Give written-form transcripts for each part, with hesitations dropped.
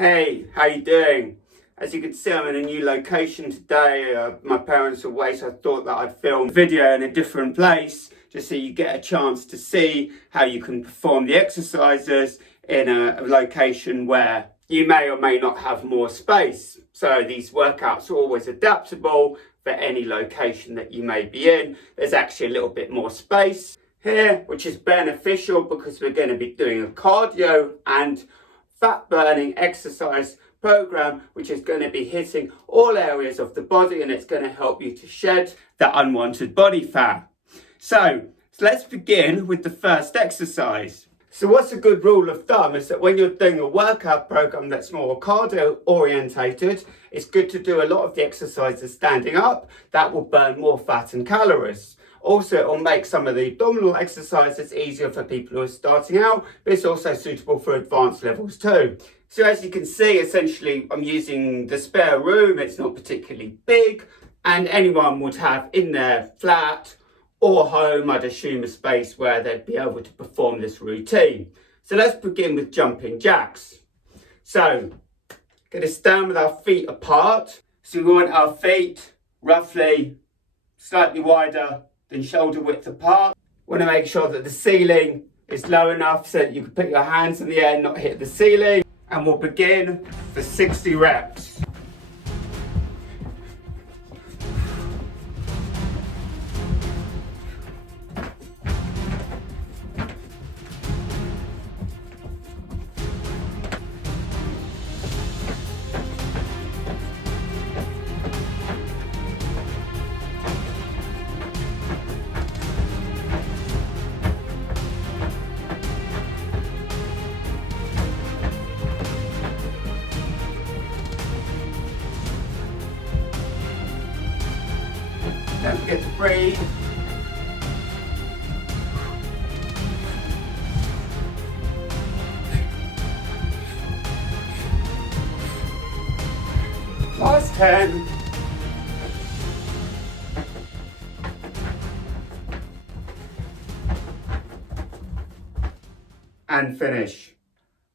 Hey, how you doing? As you can see, I'm in a new location today. My parents are away, so I thought that I'd film a video in a different place, just so you get a chance to see how you can perform the exercises in a location where you may or may not have more space. So these workouts are always adaptable for any location that you may be in. There's actually a little bit more space here, which is beneficial because we're going to be doing a cardio and fat burning exercise program, which is going to be hitting all areas of the body, and it's going to help you to shed that unwanted body fat. So let's begin with the first exercise. So what's a good rule of thumb is that when you're doing a workout program that's more cardio orientated, it's good to do a lot of the exercises standing up. That will burn more fat and calories. Also, it will make some of the abdominal exercises easier for people who are starting out, but it's also suitable for advanced levels too. So as you can see, essentially, I'm using the spare room. It's not particularly big, and anyone would have in their flat or home, I'd assume, a space where they'd be able to perform this routine. So let's begin with jumping jacks. So, going to stand with our feet apart. So we want our feet roughly slightly wider than shoulder width apart. Want to make sure that the ceiling is low enough so that you can put your hands in the air and not hit the ceiling. And we'll begin for 60 reps. Don't forget to breathe. Last 10. And finish.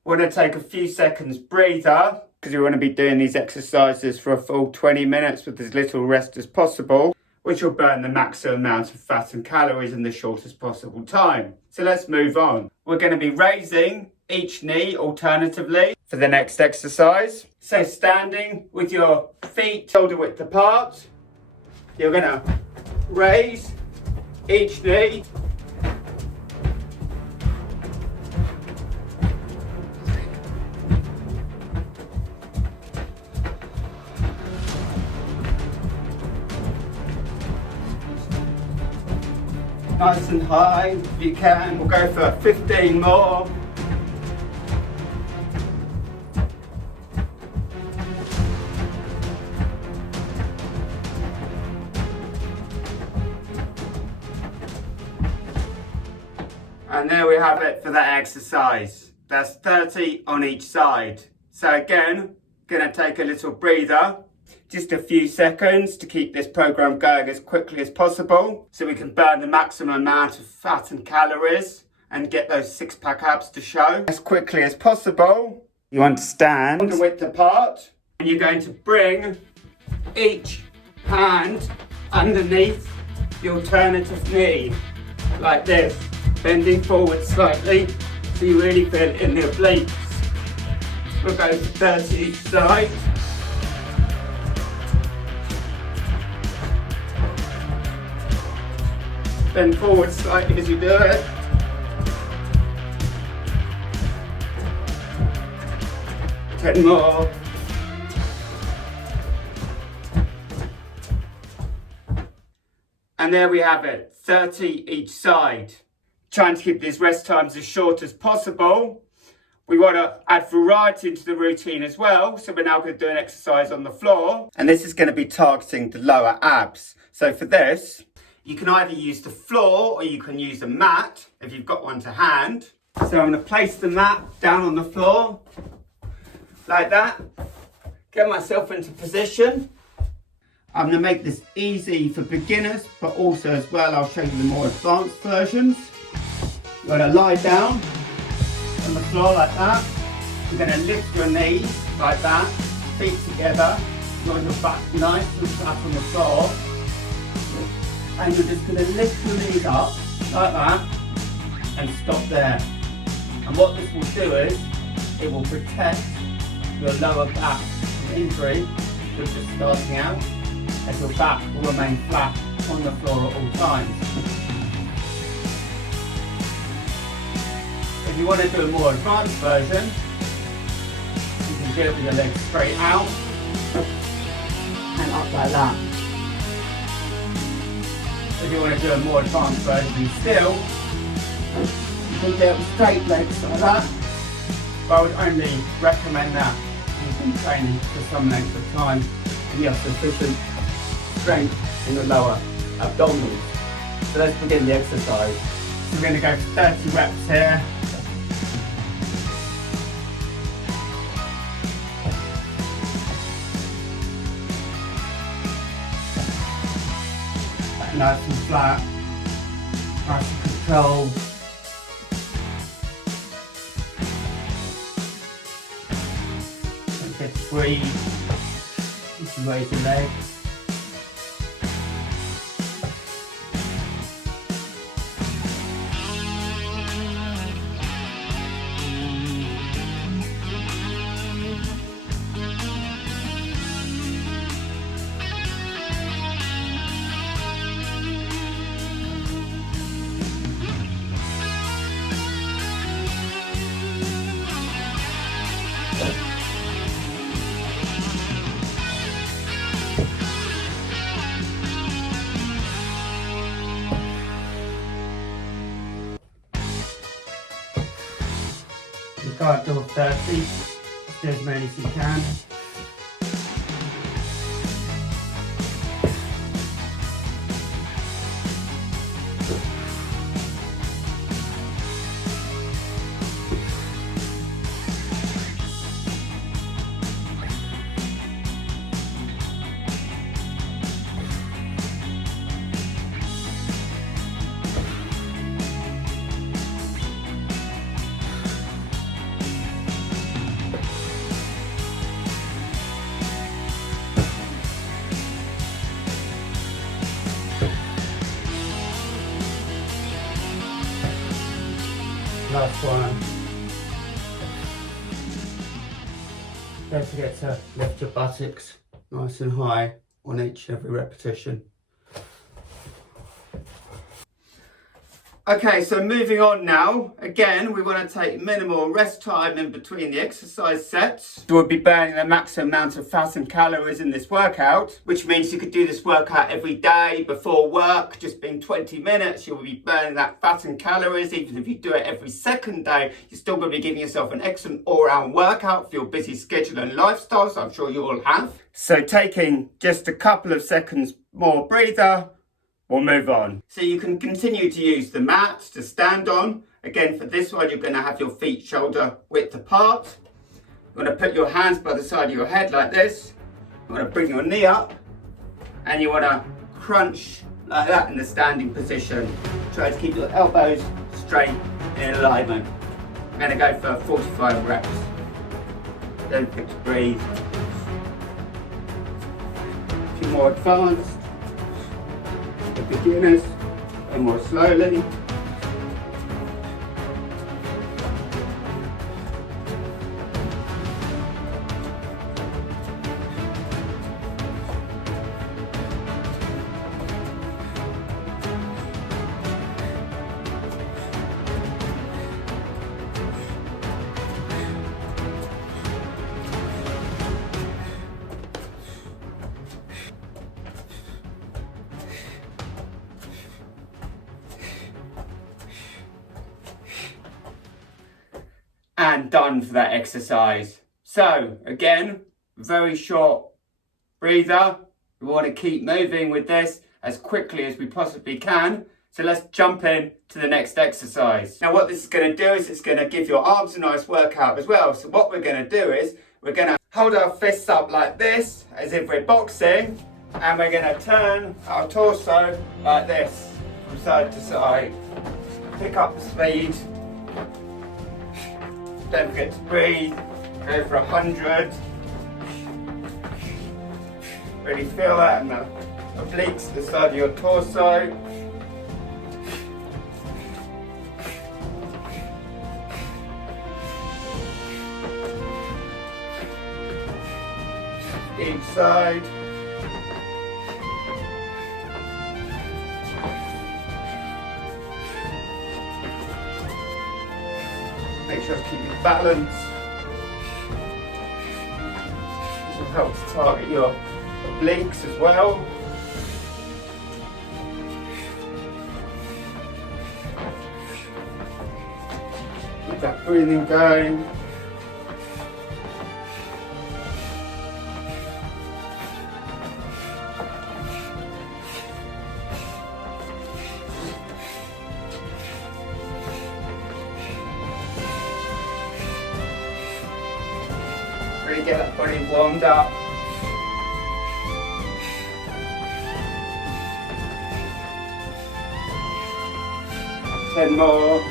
We're going to take a few seconds breather because we want to be doing these exercises for a full 20 minutes with as little rest as possible, which will burn the maximum amount of fat and calories in the shortest possible time. So let's move on. We're going to be raising each knee alternatively for the next exercise. So standing with your feet shoulder width apart, you're going to raise each knee. Nice and high if you can. We'll go for 15 more. And there we have it for that exercise. That's 30 on each side. So again, gonna take a little breather. Just a few seconds to keep this program going as quickly as possible so we can burn the maximum amount of fat and calories and get those six-pack abs to show as quickly as possible. You want to stand shoulder width apart, and you're going to bring each hand underneath the alternative knee like this, bending forward slightly so you really feel it in the obliques. We'll go for 30 each side. Bend forward slightly as you do it. Ten more. And there we have it, 30 each side. Trying to keep these rest times as short as possible. We want to add variety into the routine as well. So we're now going to do an exercise on the floor. And this is going to be targeting the lower abs. So for this, you can either use the floor or you can use a mat if you've got one to hand. So I'm going to place the mat down on the floor like that. Get myself into position. I'm going to make this easy for beginners, but also as well I'll show you the more advanced versions. You're going to lie down on the floor like that. You're going to lift your knees like that, feet together. You want your back nice and flat on the floor. And you're just going to lift your knees up like that and stop there. And what this will do is, it will protect your lower back from injury, which is starting out, as your back will remain flat on the floor at all times. If you want to do a more advanced version, you can do it with your legs straight out and up like that. If you want to do a more advanced version still, you can do it with straight legs like that. But I would only recommend that you've been training for some length of time and you have sufficient strength in the lower abdominals. So let's begin the exercise. So we're going to go for 30 reps here. Nice and flat, nice and controlled. Don't get to breathe. You can raise your legs. You can't do 30, do as many as you can. Last one. Don't forget to lift your buttocks nice and high on each and every repetition. Okay, so moving on now. Again, we want to take minimal rest time in between the exercise sets. We'll be burning the maximum amount of fat and calories in this workout, which means you could do this workout every day before work, just being 20 minutes. You'll be burning that fat and calories. Even if you do it every second day, you're still going to be giving yourself an excellent all-round workout for your busy schedule and lifestyle, so I'm sure you all have. So taking just a couple of seconds more breather, we'll move on. So you can continue to use the mat to stand on. Again, for this one, you're going to have your feet shoulder width apart. You want to put your hands by the side of your head like this. You want to bring your knee up and you want to crunch like that in the standing position. Try to keep your elbows straight in alignment. I'm going to go for 45 reps. Don't forget to breathe. A few more advanced. For beginners, and more slowly. And done for that exercise. So again, very short breather. We want to keep moving with this as quickly as we possibly can. So let's jump in to the next exercise. Now what this is going to do is it's going to give your arms a nice workout as well. So what we're going to do is we're going to hold our fists up like this, as if we're boxing, and we're going to turn our torso like this from side to side. Pick up the speed. Don't forget to breathe. Go for 100. Really feel that in the obliques, the side of your torso. Each side. Make sure to keep your balance. This will help to target your obliques as well. Keep that breathing going. Really get that body warmed up. Ten more.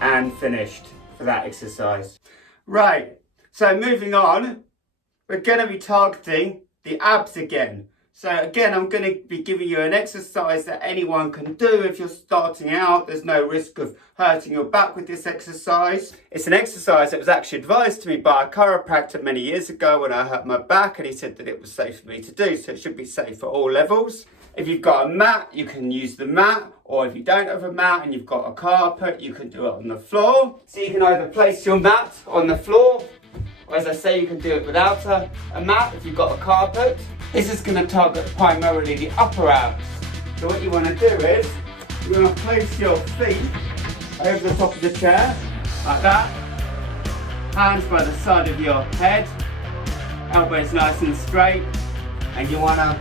And finished for that exercise. Right, so moving on, we're going to be targeting the abs again. So again, I'm going to be giving you an exercise that anyone can do if you're starting out. There's no risk of hurting your back with this exercise. It's an exercise that was actually advised to me by a chiropractor many years ago when I hurt my back, and he said that it was safe for me to do, so it should be safe for all levels. If you've got a mat, you can use the mat, or if you don't have a mat and you've got a carpet, you can do it on the floor. So you can either place your mat on the floor, or as I say, you can do it without a mat if you've got a carpet. This is going to target primarily the upper abs. So what you want to do is, you want to place your feet over the top of the chair, like that. Hands by the side of your head, elbows nice and straight, and you want to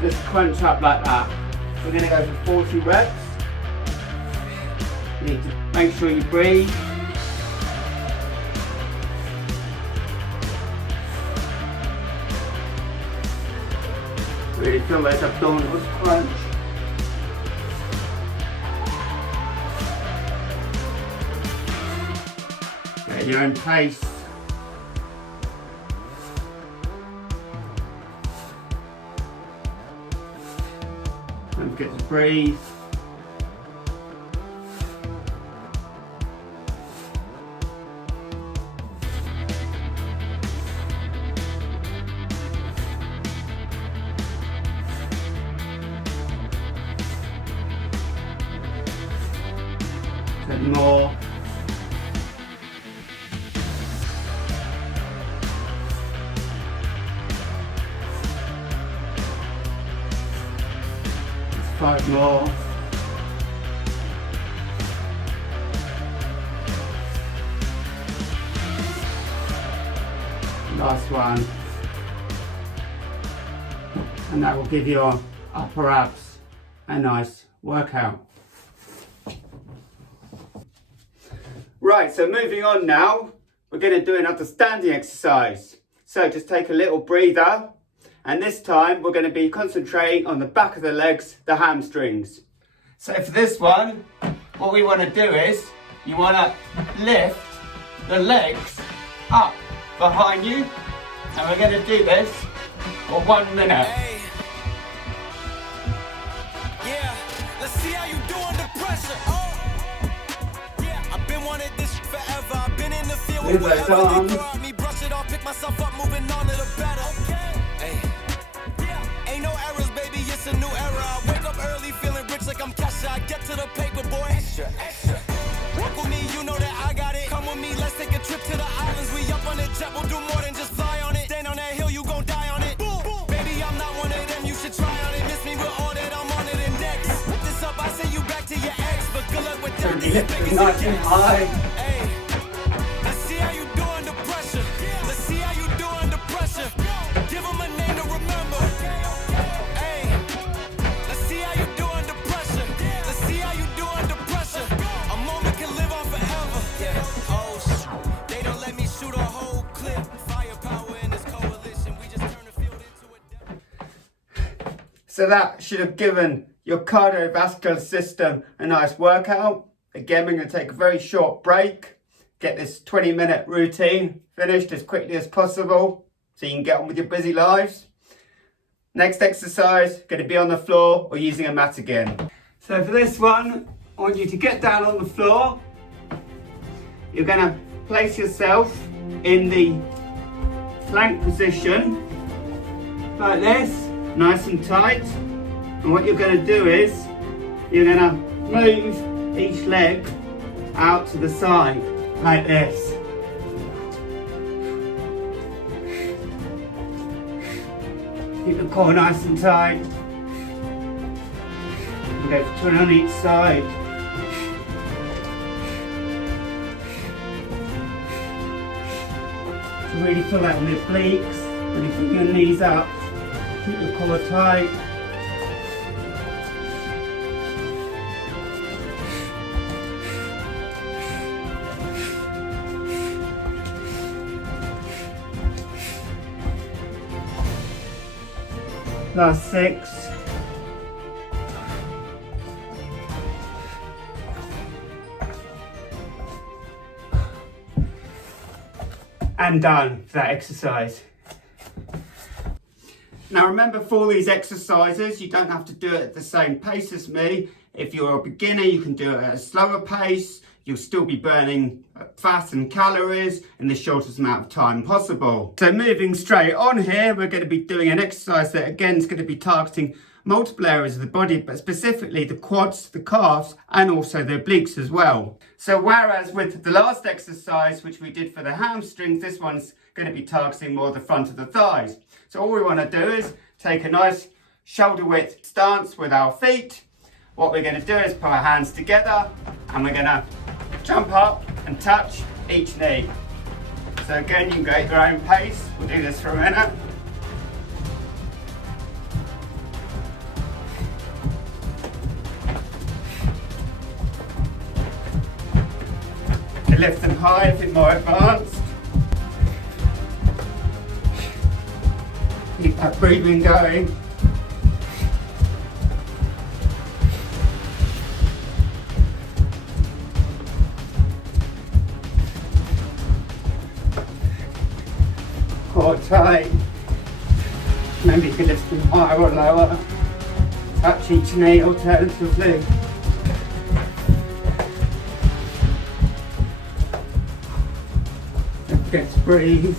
just crunch up like that. We're going to go for 40 reps. You need to make sure you breathe. Really feel those abdominals crunch. At your own pace. Don't forget to breathe. More. Just 5 more. Last one. And that will give your upper abs a nice workout. Right, so moving on now, we're going to do another standing exercise. So just take a little breather, and this time we're going to be concentrating on the back of the legs, the hamstrings. So for this one, what we want to do is, you want to lift the legs up behind you, and we're going to do this for 1 minute. Hey. Yeah, let's see how you do under pressure. Wanted this forever. I've been in the field with whatever they brought me. Brush it off, pick myself up, moving on to the better. Hey. Ain't no errors, baby, it's a new era. I wake up early, feeling rich like I'm Kesha. I get to the paper, boy. Extra, extra. Walk with me, you know that I got it. Come with me, let's take a trip to the islands. We up on the jet, we'll do more than just fly on it. Stand on that hill, you gon' die on it. Boom, boom. Baby, I'm not one of them, you should try on it. Miss me with all that, I'm on it and next. Put this up, I send you back to your ex, but good luck with that. Nice and high. Hey, let's see how you do under pressure. Let's see how you do under pressure. Give them a name to remember. Hey, let's see how you do under pressure. Let's see how you do under pressure. A moment can live on forever. Oh, they don't let me shoot a whole clip. Firepower in this coalition. We just turn the field into a... So that should have given your cardiovascular system a nice workout. Again, we're going to take a very short break, get this 20-minute routine finished as quickly as possible so you can get on with your busy lives. Next exercise, going to be on the floor or using a mat again. So for this one, I want you to get down on the floor. You're going to place yourself in the plank position like this, nice and tight. And what you're going to do is you're going to move each leg out to the side like this. Keep the core nice and tight. We'll go for 20 on each side. So really feel that in the obliques. Really keep your knees up. Keep your core tight. Last 6. And done for that exercise. Now remember, for all these exercises, you don't have to do it at the same pace as me. If you're a beginner, you can do it at a slower pace. You'll still be burning fat and calories in the shortest amount of time possible. So moving straight on here, we're going to be doing an exercise that again is going to be targeting multiple areas of the body, but specifically the quads, the calves, and also the obliques as well. So whereas with the last exercise, which we did for the hamstrings, this one's going to be targeting more the front of the thighs. So all we want to do is take a nice shoulder width stance with our feet. What we're going to do is put our hands together and we're going to jump up and touch each knee. So again, you can go at your own pace. We'll do this for a minute. You lift them high if it's more advanced. Keep that breathing going. Core tight. Maybe you can lift them higher or lower. Touch each knee alternatively. Don't forget to breathe.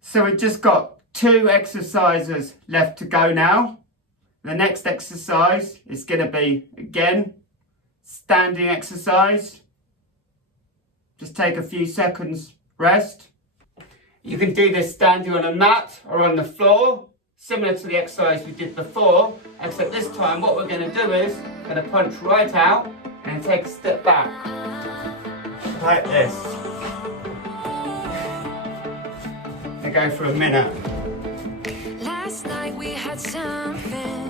So we've just got 2 exercises left to go now. The next exercise is going to be, again, standing exercise. Just take a few seconds rest. You can do this standing on a mat or on the floor, similar to the exercise we did before, except this time what we're going to do is we're going to punch right out and take a step back, like this. I go for a minute. Last night we had something.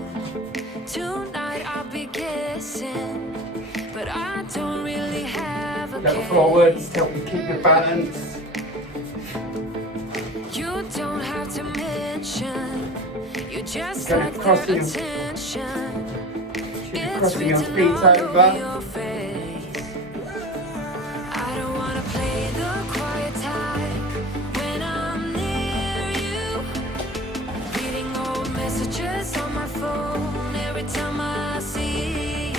Tonight I'll be guessing, but I don't really have a Go forwards, help you keep your balance. You don't have to mention, you just Go like crossing the attention. Crossing your feet over. Your face. I don't wanna play the quiet type when I'm near you. Reading old messages on my phone every time I see you.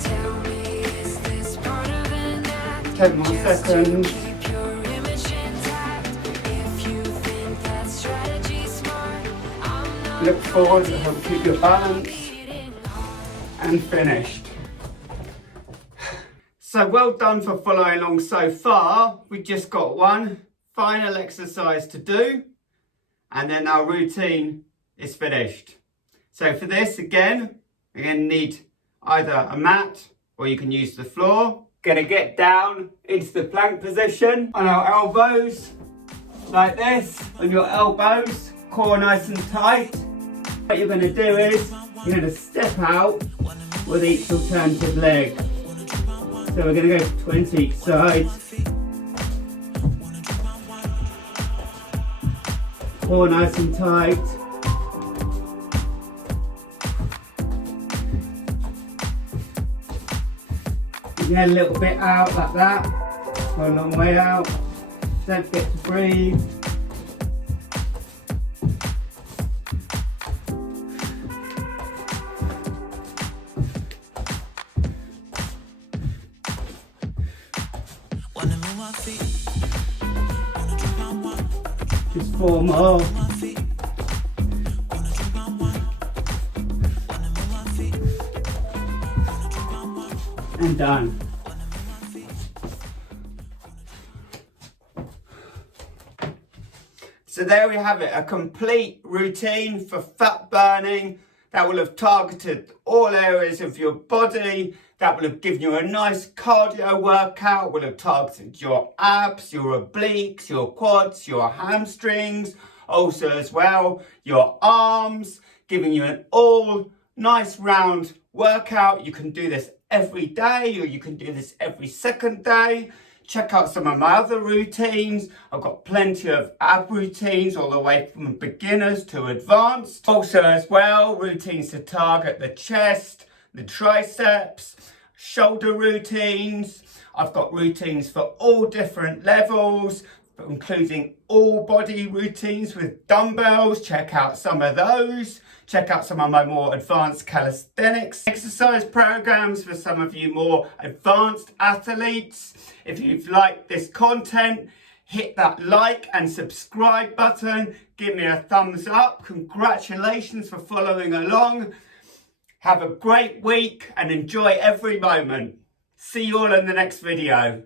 Tell me, is this part of an act? 10 more seconds. Keep your image intact. If you think that strategy's smart, I'm not. Look forward to help keep your balance. And finished. So well done for following along so far. We just got one final exercise to do and then our routine is finished. So for this, again, you're going to need either a mat or you can use the floor. Going to get down into the plank position on our elbows like this, on your elbows, core nice and tight. What you're going to do is you're going to step out with each alternative leg. So we're going to go for 20 each side. 4 nice and tight. Get a little bit out like that. Go a long way out. Don't forget to breathe. Just 4 more. And done. So there we have it, a complete routine for fat burning that will have targeted all areas of your body, that will have given you a nice cardio workout, will have targeted your abs, your obliques, your quads, your hamstrings, also as well your arms, giving you an all nice round workout. You can do this every day, or you can do this every second day. Check out some of my other routines. I've got plenty of ab routines all the way from beginners to advanced. Also as well, routines to target the chest, the triceps, shoulder routines. I've got routines for all different levels, including all body routines with dumbbells. Check out some of those. Check out some of my more advanced calisthenics exercise programs for some of you more advanced athletes. If you've liked this content, hit that like and subscribe button. Give me a thumbs up. Congratulations for following along. Have a great week and enjoy every moment. See you all in the next video.